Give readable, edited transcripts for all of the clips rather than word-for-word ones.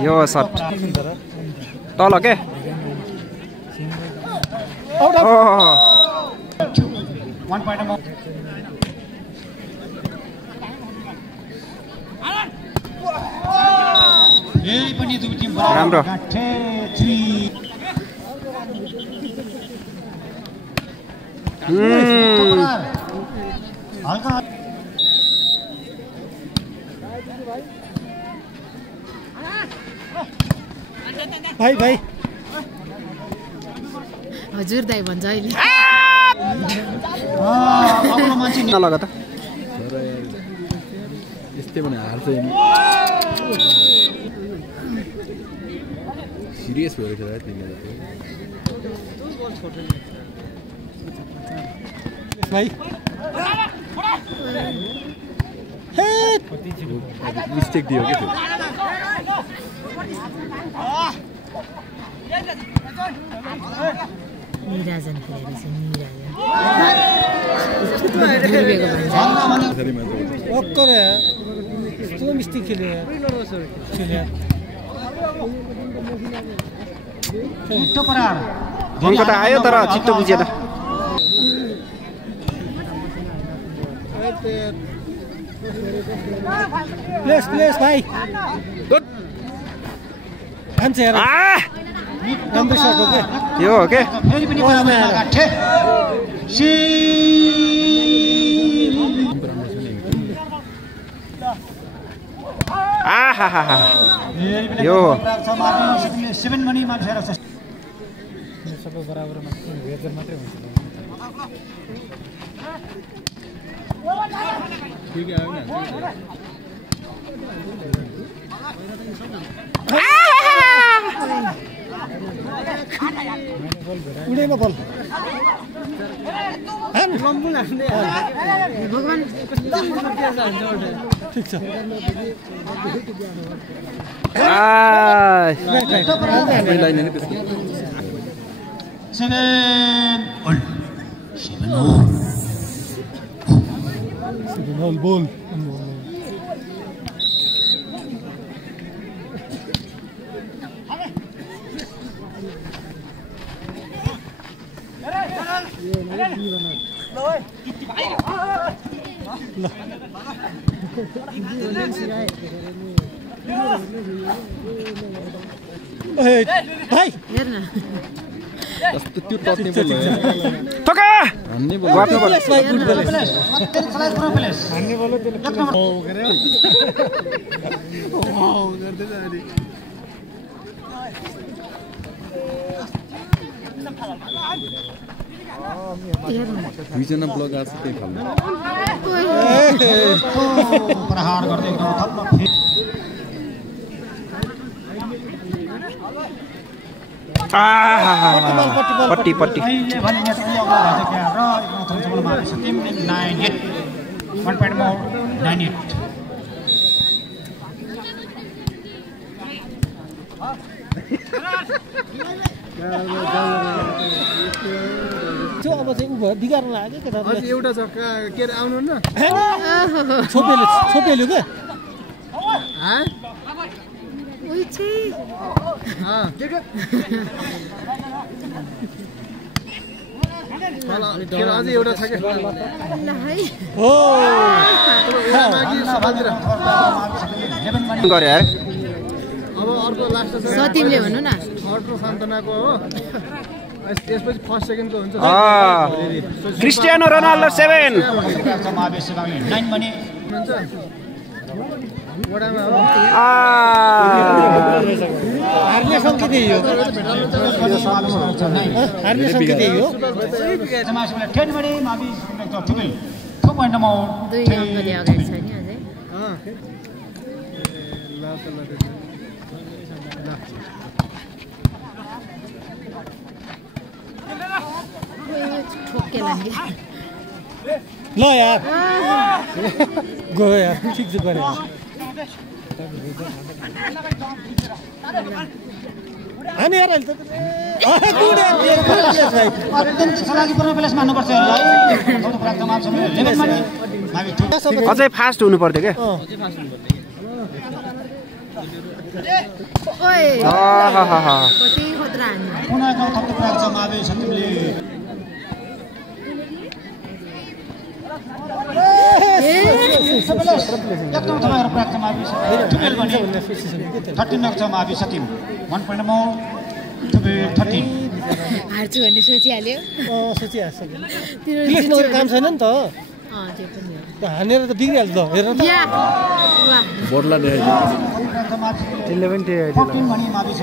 यो शट तल के राम्रो भाइ भाइ हजुर दाइ भन्छ अहिले नलगा त यस्तै भने हार्छ सिरियस भएर छ भाइ मिस्टेक दियो के निराजन खेलेर मिस्टेक खेल्यो उनको त आयो तर छिट्टो बुझेन प्लेस प्लेस भाइ राम्रो सट हो के यो हो के यो सबै बराबर मात्रै हुन्छ उडेन बल ठिक छ बोल भाइ हेर्न त्यो टप्ने बल ठोका हान्ने बल गर्नु पर्छ हान्ने बल त्यसले हो गरे हो गर्दै जाने दुईजना ब्लग आछ त्यही खाल्नु प्रहार गर्दै एकदम थप्प पट्टी पट्टी अब चाहिँ उ भयो बिगार्न लाग्यो के अझ एउटा जग्गा के अरे आउनु न छोपेल्यो के अझै एउटा छ गरे यार अब अर्को लास्ट सतिमले भन्नु न अर्को सान्तनाको हो त्यसपछि फर्स्ट सेकेन्डको हुन्छ क्रिस्टियानो रोनाल्डो 7 वडामा हार्ने सङ्केत यही हो हार्ने सङ्केत यही हो 2 अङ्कले अगाडि छ नि अझै भने ल यार गयो यार ठिक छ गरे अनि यार अहिले त अत्यन्त चलाकीपूर्ण प्लेस मान्नुपर्छ यसलाई अझै फास्ट हुनु पर्थ्यो के ओए आहाहा कति खतरा हान्यो पुनः गाउँ थप्दै पुऱ्याएको छ मावि सत्यमले एकदम थलाएर पुऱ्याएको छ मावि टुबेल भने 13 छ मावि सत्यम 1 point more टुबेल 13 हार्छु भन्ने सोचिहाल्यो सोचिहाल्छ प्लेस नगरेको काम छैन नि त त्यो पनि हो हानेर त बिग्रिहाल्छ त हेर त या वाह बोर्डला ल्यायो त्यसले पनि त्यही 14 भने मावि छ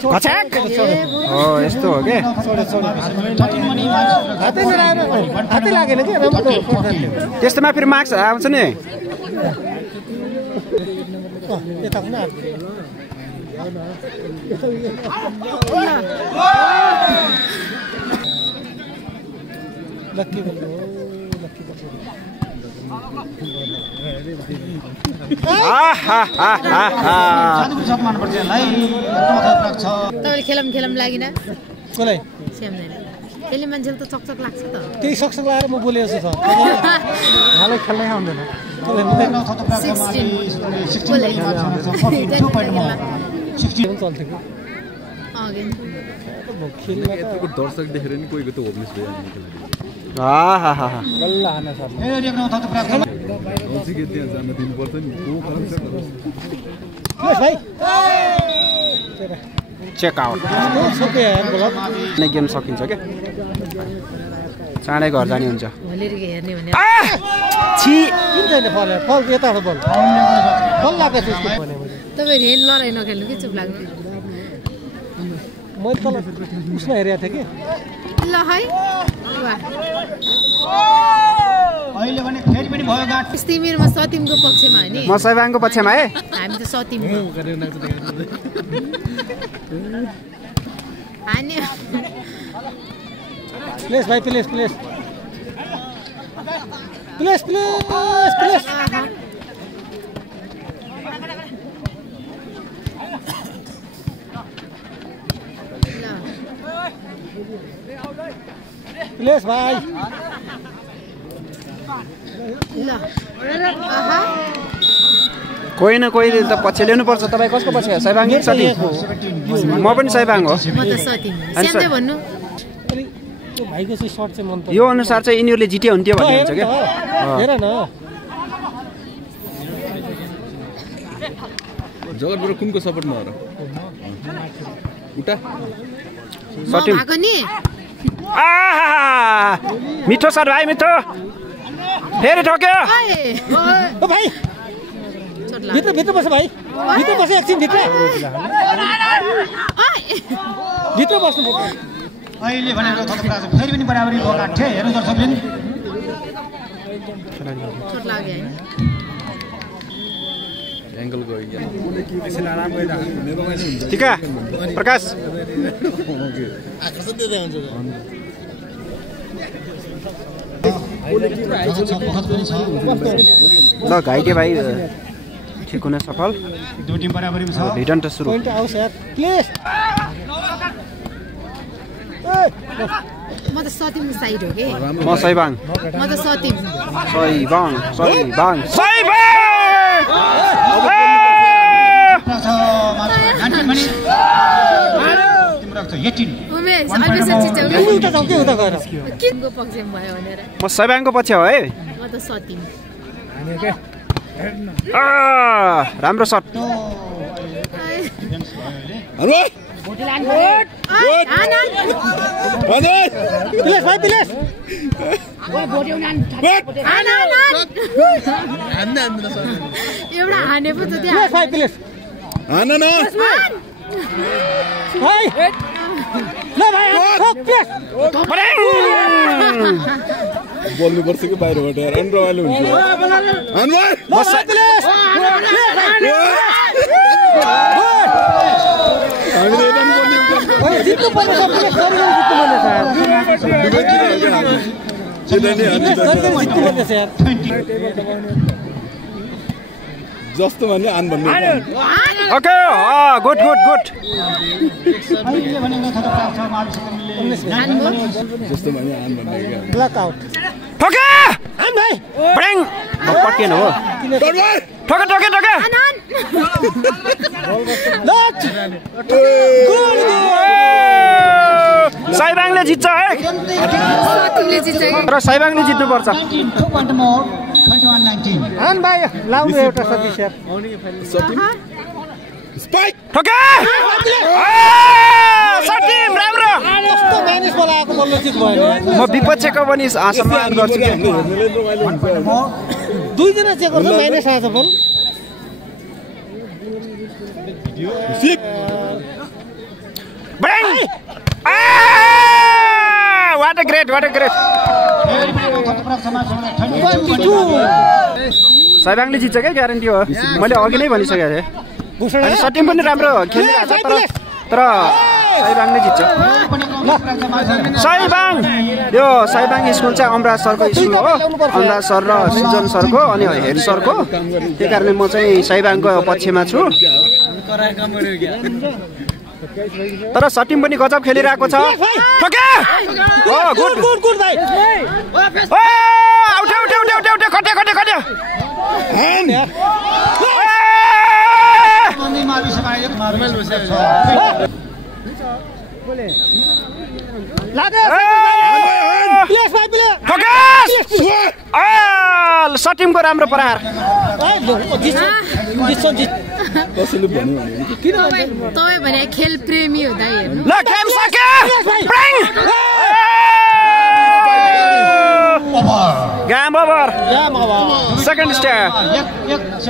घच्याक हो यस्तो हो के हातै लागेन कि राम्रो त्यस्तोमा फेरि मार्क्स आउँछ नि यता पनि लक्की तपाईँले खेलम लागिन कसलाई स्याम्दैन त्यसले मान्छेले त चकचक लाग्छ त त्यही सक्सक लगाएर म बोलेको छु त मलाई खेल्नै आउँदैन चल्थ्यो कि दर्शक देखेर नि कोहीको त होपलेस भयो बल्ल हान सर त्यहाँ जान दिनुपर्छ नि भाइ चेक आउट सक्यो यार बोला गेम सकिन्छ के चाँडै घर जाने हुन्छ भोलिदेखि हेर्ने भने छि किन छैन फल फल यताबाट बल फल लाग्छ त्यसको तपाईँ रेल लडाइ नखेल्नु कि चुप लाग्नु मैले तल उसमा हेरेको थिएँ कि ल है वाह अहिले भने फेरि पनि भयो गाट तिमीरमा सतिमको पक्षमा हो नि म सैबाङको पक्षमा है हामी त सतिम हान्यो प्लेस भाइ place place place place place place भाइ ल आहा कोही न कोही त पछि ल्याउनुपर्छ तपाईँ कसको पछि सैबाङ कि सती म पनि सैबाङ हो म त सतिम स्याम्दै भन्नु अरे त्यो भाइको चाहिँ सर्ट चाहिँ मन पर्छ यो अनुसार चाहिँ यिनीहरूले जित्यो हुन्थ्यो भन्ने हुन्छ क्या हेर न जगतबाट कुनको सपोर्टमा हो र उता सटिम भएको नि मिठो सर भाइ मिठो फेरि ठोक्यो ओ भाइ भित्र भित्र बस भाइ भित्र बस एकछिन भित्र भित्र बस्नु पर्छ अहिले भनेको थप्दै फेरि पनि बराबरी भयो गाट थियो हेर्नु दर्शकले चोट लाग्यो हैन एंगल गयो टिका प्रकाश ल घाइते भाइ ठिक हुन सफल दुई टिम बराबरीमा छ रिटर्न त सुरु पोइन्ट आउँछ यार प्लिज म त सतिमको साइड हो के म सैबाङ म त सतिम सैबाङ सैबाङ उमेश अहिले सच्ची उता जाऊ के उता गएर किनको पक्षमा भयो भनेर म सैबाङको पछि हो है म त सतिम राम्रो सट प्लिज भाइ प्लिज एउटा हाने पो त प्लिज त्यहाँ भाइ प्लिज हान न भाइ ल भाइ प्लिज बोल्नुपर्छ कि बाहिरबाट अनि रमाइलो हुन्छ जस्तो भन्ने आन भन्ने ओके गुड गुड गुड जस्तो भन्ने आन भन्ने ब्लक आउट ठोके आन भाइ ब्रेङ पट्केन हो ठोके ठोके ठोके साइबाङले जित्छ है तर साइबाङले जित्नुपर्छ आन भाइ लाउनु एउटा सतीश स्पाइक ठोके सटिम राम्रो कस्तो म्यानेज बोलाएको बल्ल जित भयो म विपक्षको पनि सम्मान गर्छु कि दुईजना चेक गर्छ म्यानेज आएछ बल ब्रेङ वाट अ ग्रेट साइबाङले जित्छ क्या ग्यारेन्टी हो मैले अघि नै भनिसकेको थिएँ सटिम पनि राम्रो खेलिरहेको छ तर साइबाङले जित्छ साइबाङ यो साइबाङ स्कुल चाहिँ अमराज सरको स्कुल हो अमराज सर र सृजन सरको अनि हेड सरको त्यही कारणले म चाहिँ साइबाङको पक्षमा छु तर सटिम पनि गजब खेलिरहेको छ ठोके हो गुड गुड गुड भाइ out out out out out खट्यो खट्यो खट्यो सटिमको राम्रो प्रहार तपाईँ भने खेल प्रेमी हो दाइ हेर्नु ल गेम सक्यो गेम ओभर सेकेन्ड स्टेप